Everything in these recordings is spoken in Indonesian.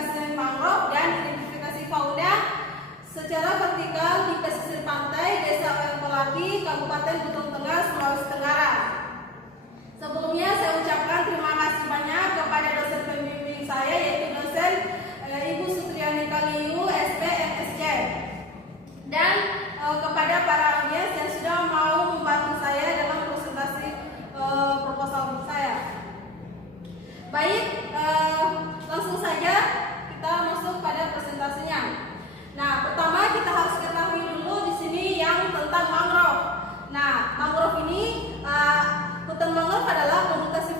identifikasi mangrove dan identifikasi fauna secara vertikal di pesisir pantai Desa Oyongkolaki, Kabupaten Buton Tengah, Sulawesi Tenggara. Sebelumnya saya ucapkan terima kasih banyak kepada dosen pembimbing saya, yaitu dosen Ibu Sutriani Kaliu, SP, MSc, dan kepada para audiens yang sudah mau membantu saya dalam presentasi proposal saya. Baik, langsung saja kita masuk pada presentasinya. Nah, pertama kita harus ketahui dulu di sini yang tentang mangrove. Nah, mangrove ini hutan mangrove adalah komunitas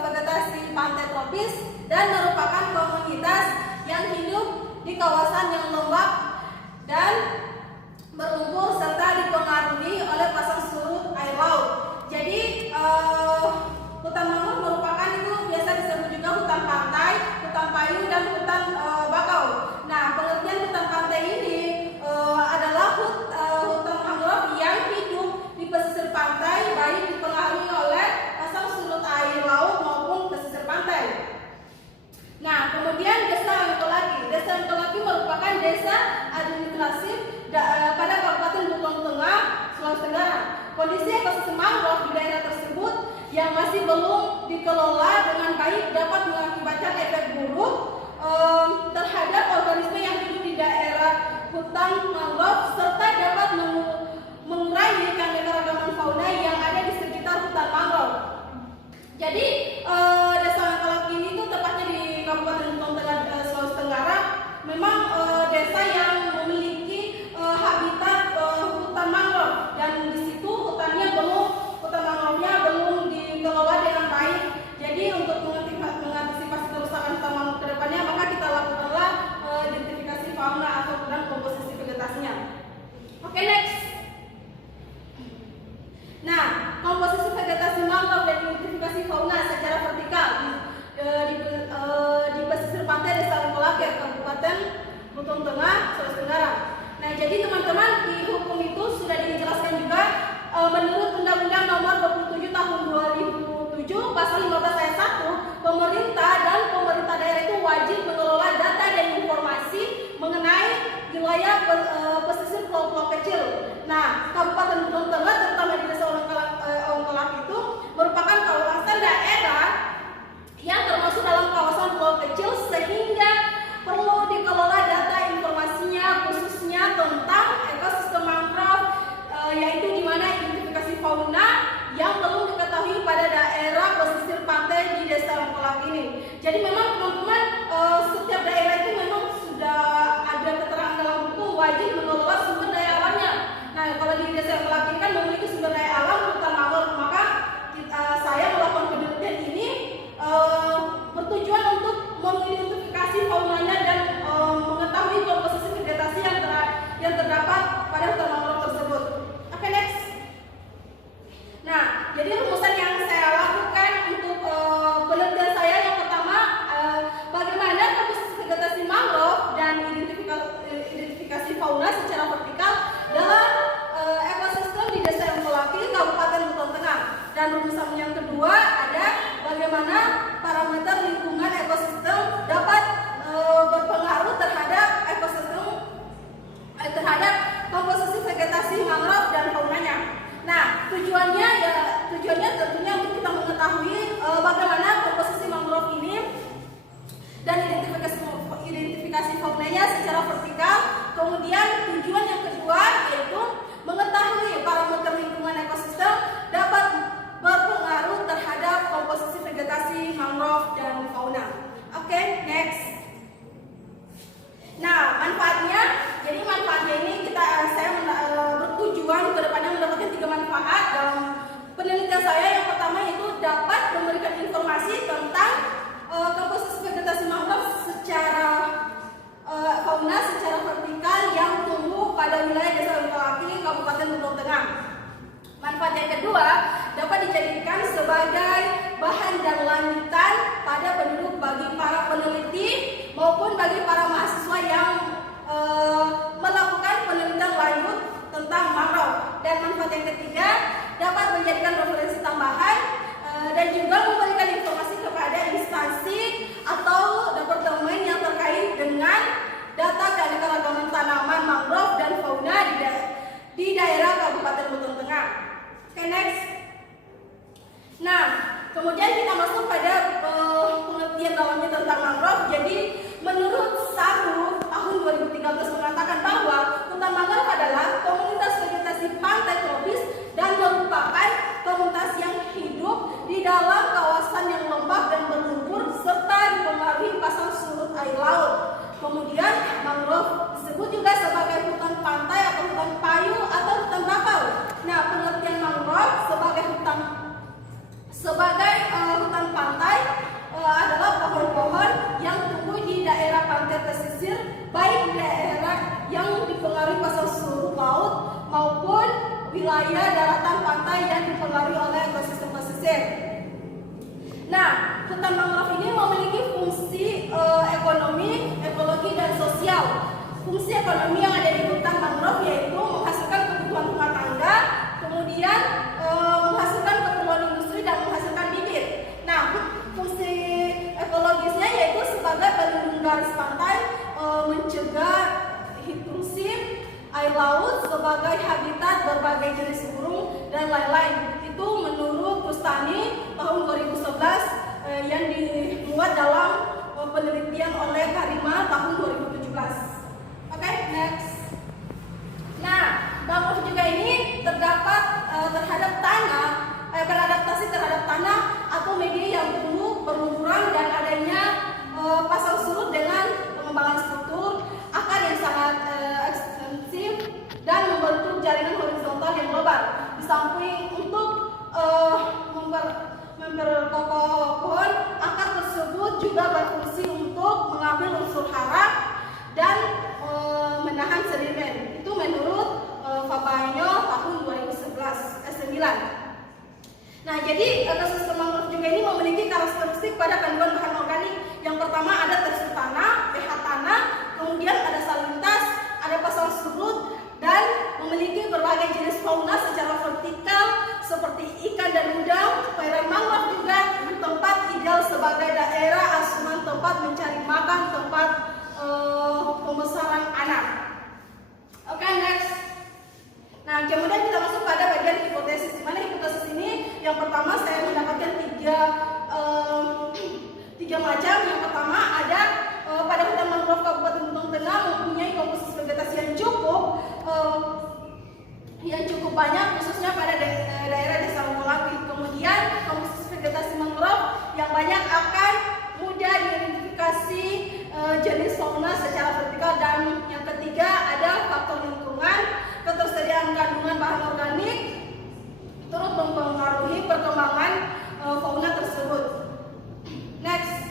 vegetasi pantai tropis dan merupakan komunitas yang hidup di kawasan yang lembab dan berlumpur serta dipengaruhi oleh pasang surut air laut. Jadi hutan mangrove merupakan itu biasa disebut juga hutan pantai, hutan payung, dan hutan bakau. Nah, pengertian hutan pantai ini adalah hutan mangrove yang hidup di pesisir pantai, baik dipengaruhi oleh pasang surut air laut maupun pesisir pantai. Nah, kemudian Desa Oyongkolaki. Desa Oyongkolaki merupakan desa administratif pada Kabupaten Buton Tengah, Sulawesi Tenggara. Kondisi ekosistem mangrove di daerah tersebut yang masih belum dikelola dengan baik dapat mengakibatkan efek buruk terhadap organisme yang hidup di daerah hutan mangrove serta dapat mengurangi keanekaragaman fauna yang ada di sekitar hutan mangrove. Jadi Desa Oyongkolaki ini tuh tepatnya di Kabupaten Buton Tengah, Sulawesi Tenggara, memang desa yang memiliki habitat hutan mangrove, dan di situ hutan mangrove-nya belum dikelola dengan baik. Jadi untuk mengantisipasi kerusakan hutan mangrove ke depannya, maka kita lakukanlah identifikasi fauna atau dan komposisi vegetasinya. Oke, next. Nah, komposisi vegetasi mangrove dan identifikasi fauna secara vertikal di pesisir pantai Desa Oyongkolaki, Kabupaten Buton Tengah, Sulawesi Tenggara. Nah, jadi teman-teman, di hukum itu sudah dijelaskan juga menurut Undang-Undang Nomor 27 Tahun 2007 Pasal 15 Ayat 1, pemerintah dan pemerintah daerah itu wajib mengelola data dan informasi mengenai wilayah pesisir pulau-pulau kecil. Nah, Kabupaten Buton Tengah, terutama di Desa Oyongkolaki itu merupakan kawasan daerah yang termasuk dalam kawasan pulau kecil, sehingga perlu dikelola data informasinya khususnya tentang ekosistem mangrove, yaitu di mana identifikasi fauna yang perlu diketahui pada daerah pesisir pantai di Desa Oyongkolaki ini. Jadi memang teman-teman, setiap daerah itu memang sudah ada keterangan dalam hukum wajib mengelola sumber daya alamnya. Nah, kalau di Desa Oyongkolaki ini kan memiliki sumber daya alam hutan mangrove, maka saya melakukan penelitian ini bertujuan untuk mengidentifikasi faunanya dan mengetahui komposisi vegetasi yang terdapat pada hutan mangrove tersebut. Oke, next. Nah, jadi rumusan yang saya lakukan untuk penelitian saya yang pertama, bagaimana komposisi vegetasi mangrove dan identifikasi fauna secara vertikal dalam ekosistem di Desa Oyongkolaki, Kabupaten Buton Tengah. Dan rumusan yang kedua ada bagaimana parameter lingkungan ekosistem dapat berpengaruh terhadap komposisi vegetasi mangrove dan faunanya. Nah, tujuannya tentunya untuk kita mengetahui bagaimana komposisi mangrove ini dan identifikasi faunanya secara vertikal. Kemudian tujuan yang kedua yaitu mengetahui parameter lingkungan ekosistem dapat berpengaruh terhadap komposisi vegetasi mangrove dan fauna. Oke, next. Nah, manfaatnya, jadi manfaatnya ini saya bertujuan ke depannya mendapatkan 3 manfaat dalam penelitian saya. Yang pertama itu dapat memberikan informasi tentang komposisi vegetasi mangrove secara fauna secara vertikal yang tumbuh pada wilayah Desa Oyongkolaki, Kabupaten Buton Tengah. Manfaat yang kedua dapat dijadikan sebagai bahan dan lanjutan pada penduduk bagi para peneliti maupun bagi para mahasiswa yang melakukan penelitian lanjut tentang mangrove. Dan manfaat yang ketiga dapat menjadikan referensi tambahan dan juga memberikan informasi kepada instansi atau departemen yang terkait sebagai pesisir, baik daerah yang dipengaruhi pasang surut laut maupun wilayah daratan pantai yang dipengaruhi oleh ekosistem pesisir. Nah, hutan mangrove ini memiliki fungsi ekonomi, ekologi, dan sosial. Fungsi ekonomi yang ada di hutan mangrove yaitu menghasilkan kebutuhan rumah tangga, kemudian menghasilkan keperluan industri dan menghasilkan bibit. Nah, fungsi ekologisnya yaitu sebagai pelindung garis pantai, mencegah intrusi air laut, sebagai habitat berbagai jenis burung dan lain-lain. Itu menurut Kustani tahun 2011 yang dimuat dalam penelitian oleh Karima tahun 2017. Oke, next. Nah, mangrove juga ini terdapat terhadap tanah, beradaptasi terhadap tanah atau media yang tumbuh berlumuran dan adanya pasang surut dengan pengembangan struktur akar yang sangat ekstensif dan membentuk jaringan horizontal yang lebar. Di samping untuk memperkokoh pohon, akar tersebut juga berfungsi untuk mengambil unsur hara dan menahan sedimen. Itu menurut Fabio tahun 2009. Nah, jadi ekosistem mangrove juga ini memiliki karakteristik pada kandungan bahan organik. Yang pertama ada tekstur tanah, pH tanah, kemudian ada salinitas, ada pasang surut, dan memiliki berbagai jenis fauna secara vertikal seperti ikan dan udang. Perairan mangrove juga tempat ideal sebagai daerah asuhan, tempat mencari makan, tempat pembesaran anak. Oke, next. Nah, kemudian kita masuk pada bagian hipotesis. Di mana hipotesis ini? Yang pertama saya mendapatkan tiga macam. Yang pertama ada pada hutan mangrove Kabupaten Belitung Tengah mempunyai komposisi vegetasi yang cukup banyak, khususnya pada daerah desa Longkolaki. Kemudian komposisi vegetasi mangrove yang banyak akan mudah diidentifikasi jenis fauna secara vertikal. Dan yang ketiga ada faktor lingkungan, ketersediaan kandungan bahan organik turut mempengaruhi perkembangan fauna tersebut. Next.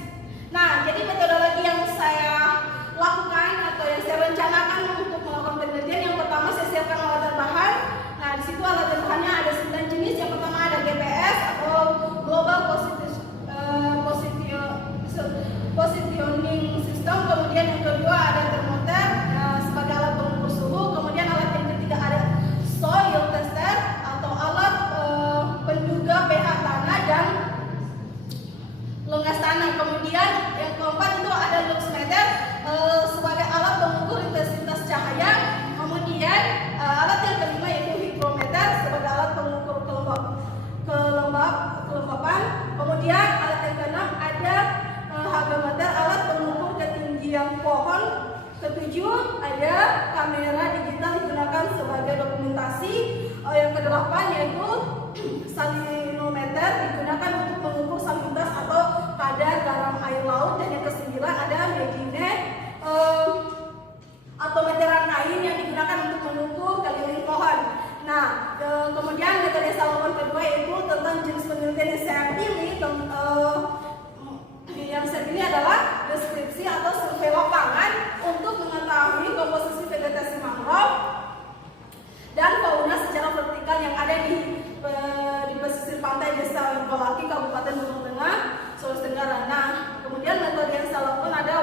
Nah, jadi metodologi yang saya lakukan atau yang saya rencanakan untuk melakukan penelitian, yang pertama saya siapkan alat dan bahan. Nah, di situ alat dan bahannya ada 9 jenis. Yang pertama ada GPS atau Global Positioning System. Kemudian yang kedua ada termometer sebagai alat pengukur suhu. Kemudian alat yang ketiga ada soil tester atau alat penduga pH tanah dan longgas tanah. Kemudian yang keempat itu ada luxmeter sebagai alat pengukur intensitas cahaya. Kemudian alat yang kelima yaitu hidrometer sebagai alat pengukur kelembapan. Kemudian alat yang keenam ada hygrometer, alat pengukur ketinggian pohon. Ketujuh ada kamera digital digunakan sebagai dokumentasi. Yang kedelapan yaitu salinometer digunakan untuk mengukur salinitas atau kadar garam air laut. Dan yang kesembilan ada medine atau meteran air yang digunakan untuk mengukur keliling pohon. Nah, kemudian metode Salomon kedua yaitu tentang jenis penelitian yang saya pilih. Yang saya pilih adalah deskripsi atau survei lapangan untuk mengetahui komposisi vegetasi mangrove dan fauna secara vertikal yang ada di pesisir pantai desa Longkolaki, Kabupaten Belitung Tengah, Sulawesi Tenggara. Nah, kemudian metode yang saya lakukan ada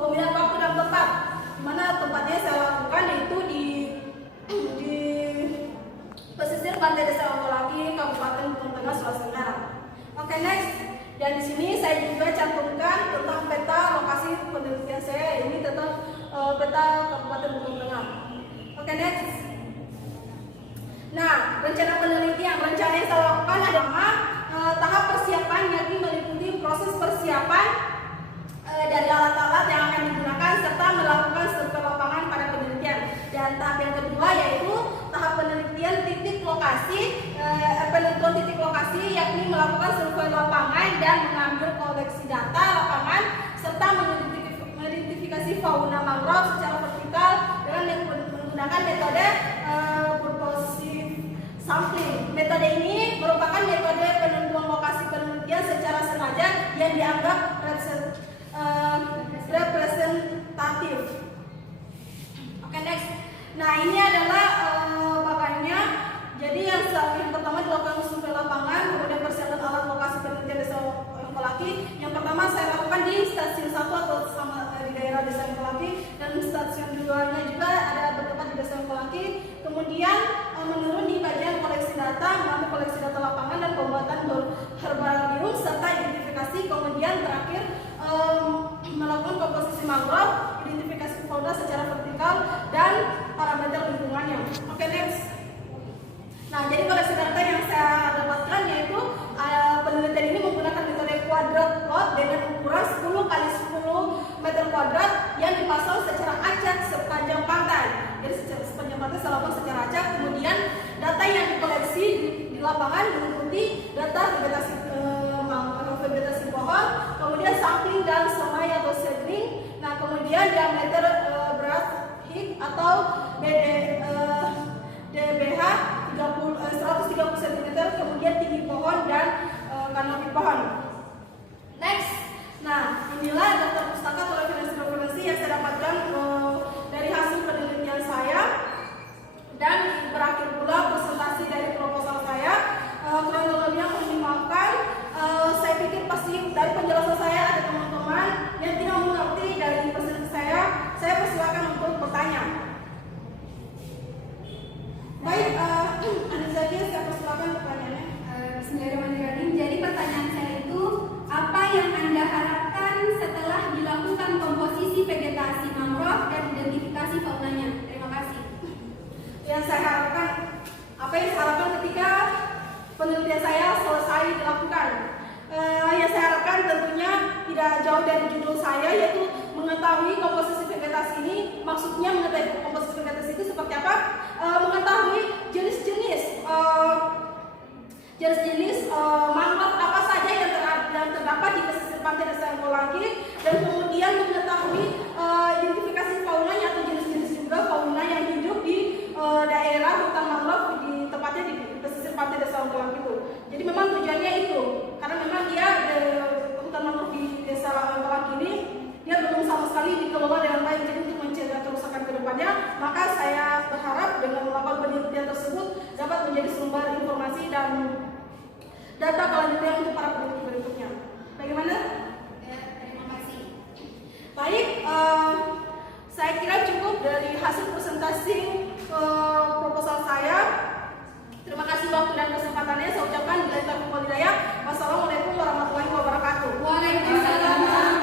pemilihan waktu dan tempat, di mana tempatnya saya lakukan yaitu di pesisir pantai desa Longkolaki, Kabupaten Belitung Tengah, Sulawesi Tenggara. Oke, next. Dan di sini saya juga cantumkan tentang peta lokasi penelitian saya, ini tentang peta Kabupaten Belitung Tengah. Oke, next. Nah, rencana penelitian, rencana yang saya lakukan adalah tahap persiapan, yakni meliputi proses persiapan dari alat-alat yang akan digunakan serta melakukan survei lapangan pada penelitian. Dan tahap yang kedua yaitu tahap penelitian titik lokasi, yakni melakukan survei lapangan dan mengambil koleksi data lapangan serta mengidentifikasi fauna mangrove secara vertikal dengan menggunakan metode purposive sampling. Metode ini merupakan metode penentuan lokasi penelitian secara sengaja yang dianggap representatif dan stasiun keduanya juga ada bertempat di Desa Wengkolaki. Kemudian menurun di bagian koleksi data, mengambil koleksi data lapangan dan pembuatan herbarium serta identifikasi. Kemudian terakhir melakukan komposisi mangrove, identifikasi fauna secara vertikal dan parameter lingkungannya. Oke, next. Nah, jadi koleksi data yang saya dapatkan yaitu penelitian ini menggunakan metode quadrat plot dengan ukuran 10 kali 10 meter kuadrat yang dipasang secara acak sepanjang pantai. Jadi sepanjang pantai dilakukan secara acak. Kemudian data yang dikoleksi di lapangan meliputi data vegetasi pohon, kemudian sampling dan semai atau seedling. Nah, kemudian diameter beras hik atau DBH 130 cm, kemudian tinggi pohon dan kanopi pohon. Next, nah inilah daftar pustaka atau referensi yang saya dapatkan dari hasil penelitian saya, dan berakhir pula presentasi dari proposal saya. Kronologinya mohon dimaafkan, saya pikir pasti dari penjelasan saya ada teman-teman yang tidak mengerti dari presentasi saya persilakan untuk bertanya. Baik, ada saja saya persilakan pertanyaannya. Bismillahirrahmanirrahim. Jadi pertanyaan saya itu, apa yang Anda harapkan setelah dilakukan komposisi vegetasi mangrove dan identifikasi faunanya? Terima kasih. Yang saya harapkan, apa yang saya harapkan ketika penelitian saya selesai dilakukan? Yang saya harapkan tentunya tidak jauh dari judul saya, yaitu mengetahui komposisi vegetasi ini. Maksudnya mengetahui komposisi vegetasi itu seperti apa? Mengetahui jenis-jenis mangrove apa saja yang terdapat di pesisir pantai Desa Wengkolaki, dan kemudian mengetahui identifikasi faunanya atau jenis-jenis juga fauna yang hidup di daerah hutan mangrove di tepatnya di pesisir pantai Desa Wengkolaki itu. Jadi memang tujuannya itu, karena memang dia hutan mangrove di Desa Wengkolaki ini dia belum sama sekali dikelola dengan baik. Jadi untuk mencegah kerusakan ke depannya, maka saya berharap dengan melakukan penelitian tersebut dapat menjadi sumber informasi dan data kelanjutan untuk para peneliti berikutnya. Bagaimana? Ya, terima kasih. Baik, saya kira cukup dari hasil presentasi proposal saya. Terima kasih waktu dan kesempatannya. Saya ucapkan bila taufiq wal hidayah. Wassalamualaikum warahmatullahi wabarakatuh. Waalaikumsalam.